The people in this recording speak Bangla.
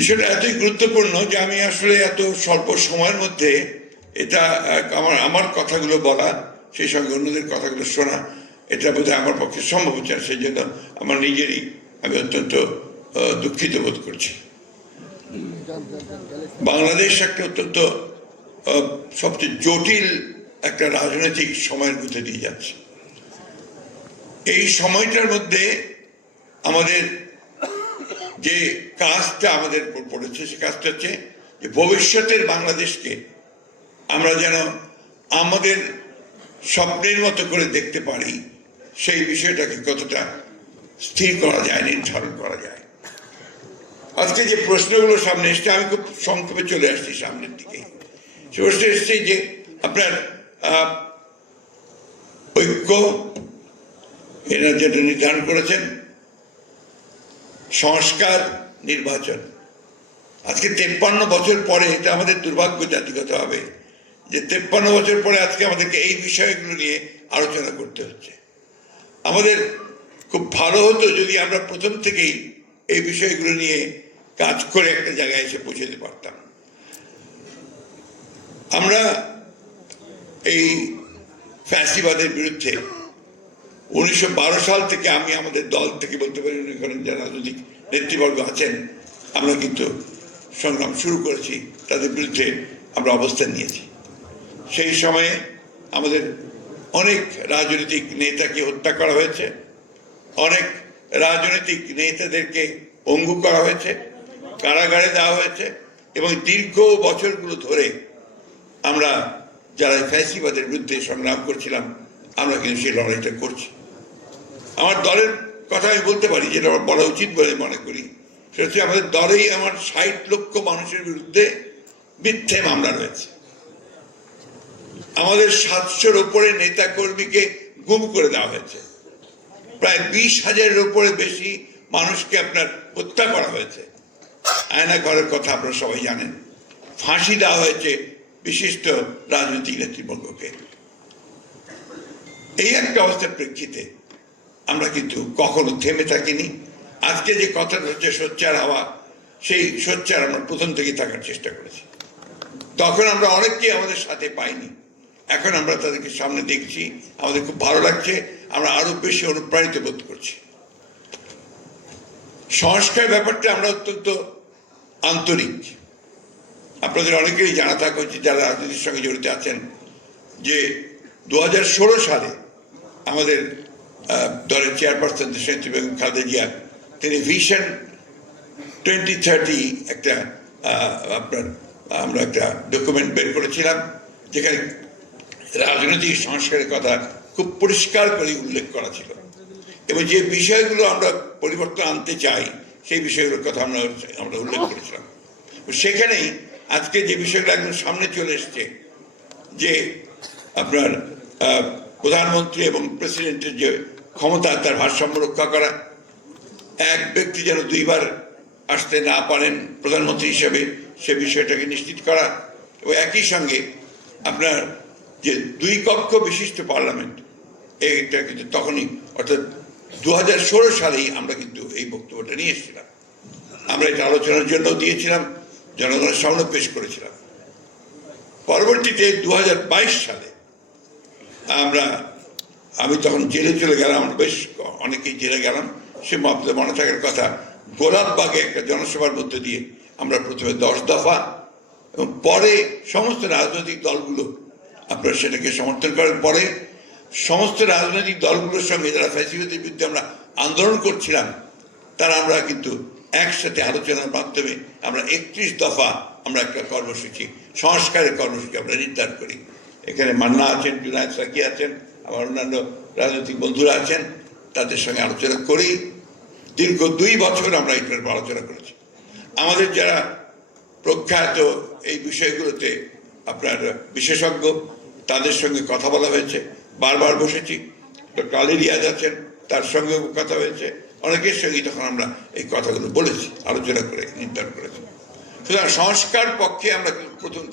বিষয়টা এতই গুরুত্বপূর্ণ যে আমি আসলে এত স্বল্প সময়ের মধ্যে এটা আমার আমার কথাগুলো বলা, সেই সঙ্গে অন্যদের কথাগুলো শোনা, এটা বোধহয় আমার পক্ষে সম্ভব হচ্ছে না। সেই জন্য আমার নিজেরই আমি অত্যন্ত দুঃখিত বোধ করছি। বাংলাদেশ একটা অত্যন্ত সবচেয়ে জটিল একটা রাজনৈতিক সময়ের মধ্যে দিয়ে যাচ্ছে। এই সময়টার মধ্যে আমাদের যে কাজটা আমাদের পড়েছে, সে কাজটা হচ্ছে যে ভবিষ্যতের বাংলাদেশকে আমরা যেন আমাদের স্বপ্নের মতো করে দেখতে পারি, সেই বিষয়টাকে কতটা স্থির করা যায়, নির্ধারণ করা যায়। আজকে যে প্রশ্নগুলো সামনে এসছে, আমি খুব সংক্ষেপে চলে আসছি সামনের দিকে। সে প্রশ্ন এসছে যে আপনার ঐক্য এরা যেটা নির্ধারণ করেছেন সংস্কার নির্বাচন। আজকে তেপ্পান্ন বছর পরে এটা আমাদের দুর্ভাগ্য জাতিগত হবে যে তেপ্পান্ন বছর পরে আজকে আমাদেরকে এই বিষয়গুলো নিয়ে আলোচনা করতে হচ্ছে। আমাদের খুব ভালো হতো যদি আমরা প্রথম থেকেই এই বিষয়গুলো নিয়ে কাজ করে একটা জায়গায় এসে পৌঁছতে পারতাম। আমরা এই ফ্যাসিবাদের বিরুদ্ধে উনিশশো বারো সাল থেকে আমি আমাদের দল থেকে বলতে পারি এখানে যারা রাজনৈতিক নেতৃবর্গ আছেন, আমরা কিন্তু সংগ্রাম শুরু করেছি, তাদের বিরুদ্ধে আমরা অবস্থান নিয়েছি। সেই সময়ে আমাদের অনেক রাজনৈতিক নেতাকে হত্যা করা হয়েছে, অনেক রাজনৈতিক নেতাদেরকে পঙ্গু করা হয়েছে, কারাগারে দেওয়া হয়েছে, এবং দীর্ঘ বছরগুলো ধরে আমরা যারা ফ্যাসিবাদের বিরুদ্ধে সংগ্রাম করছিলাম, আমরা কিন্তু সেই লড়াইটা করছি। আমার দলের কথা আমি বলতে পারি, যেটা আমার বলা উচিত বলে মনে করি। সেটা হচ্ছে আমাদের দলেই আমার ষাট লক্ষ মানুষের বিরুদ্ধে মিথ্যে মামলা রয়েছে। আমাদের সাতশোর উপরে নেতা কর্মীকে গুম করে দেওয়া হয়েছে। প্রায় বিশ হাজারের উপরে বেশি মানুষকে আপনার হত্যা করা হয়েছে। আয়না ঘরের কথা আপনারা সবাই জানেন। ফাঁসি দেওয়া হয়েছে বিশিষ্ট রাজনৈতিক নেতৃবর্গকে। এই একটা অবস্থার প্রেক্ষিতে আমরা কিন্তু কখনো থেমে থাকিনি। আজকে যে কথাটা হচ্ছে সোচ্চার হওয়া, সেই সোচ্চার আমরা প্রথম থেকে থাকার চেষ্টা করেছি। তখন আমরা অনেককে আমাদের সাথে পাইনি। এখন আমরা তাদেরকে সামনে দেখছি, আমাদের খুব ভালো লাগছে, আমরা আরও বেশি অনুপ্রাণিত বোধ করছি। সংস্কার ব্যাপারটা আমরা অত্যন্ত আন্তরিক। আপনাদের অনেকেই জানা থাকা উচিত যারা রাজনীতির সঙ্গে জড়িত আছেন, যে দু হাজার ষোলো সালে আমাদের দলের চেয়ারপারসন দেশনেত্রী বেগম খালেদা জিয়া, তিনি ভিশন টোয়েন্টি থার্টি একটা আপনার, আমরা একটা ডকুমেন্ট বের করেছিলাম, যেখানে রাজনৈতিক সংস্কারের কথা খুব পরিষ্কার করে উল্লেখ করা ছিল। এবং যে বিষয়গুলো আমরা পরিবর্তন আনতে চাই, সেই বিষয়গুলোর কথা আমরা আমরা উল্লেখ করেছিলাম। সেখানেই আজকে যে বিষয়গুলো একদম সামনে চলে এসছে, যে আপনার প্রধানমন্ত্রী এবং প্রেসিডেন্টের যে ক্ষমতা তার ভারসাম্য রক্ষা করা। এক ব্যক্তি যেন দুইবার আসতে না পারেন প্রধানমন্ত্রী হিসেবে, সে বিষয়টাকে নিশ্চিত করা। এবং একই সঙ্গে আপনার যে দুই কক্ষ বিশিষ্ট পার্লামেন্ট, এইটা কিন্তু তখনই, অর্থাৎ দু হাজার ষোলো সালেই আমরা কিন্তু এই বক্তব্যটা নিয়ে এসেছিলাম। আমরা এটা আলোচনার জন্য দিয়েছিলাম, জনগণের সামনে পেশ করেছিলাম। পরবর্তীতে দু হাজার বাইশ সালে আমরা আমি তখন জেলে চলে গেলাম, বেশ অনেকেই জেলে গেলাম, সে আপনাদের মনে থাকার কথা গোলাপবাগে একটা জনসভার মধ্যে দিয়ে আমরা প্রথমে দশ দফা এবং পরে সমস্ত রাজনৈতিক দলগুলো আপনারা সেটাকে সমর্থন করেন। পরে সমস্ত রাজনৈতিক দলগুলোর সঙ্গে যারা ফ্যাসিলিটির বিরুদ্ধে আমরা আন্দোলন করছিলাম, তারা আমরা কিন্তু একসাথে আলোচনার মাধ্যমে আমরা একত্রিশ দফা আমরা একটা কর্মসূচি, সংস্কারের কর্মসূচি আমরা নির্ধারণ করি। এখানে মান্না আছেন, জুনায়দ সাকি আছেন, আমার অন্যান্য রাজনৈতিক বন্ধুরা আছেন, তাদের সঙ্গে আলোচনা করেই দীর্ঘ দুই বছর আমরা এটার আলোচনা করেছি। আমাদের যারা প্রখ্যাত এই বিষয়গুলোতে আপনার বিশেষজ্ঞ, তাদের সঙ্গে কথা বলা হয়েছে, বারবার বসেছি। ডক্টর আলী রিয়াজ আছেন, তার সঙ্গে কথা হয়েছে। অনেকের সঙ্গে তখন আমরা এই কথাগুলো বলেছি, আলোচনা করে নির্ধারণ করেছি। সুতরাং সংস্কার পক্ষে আমরা প্রথম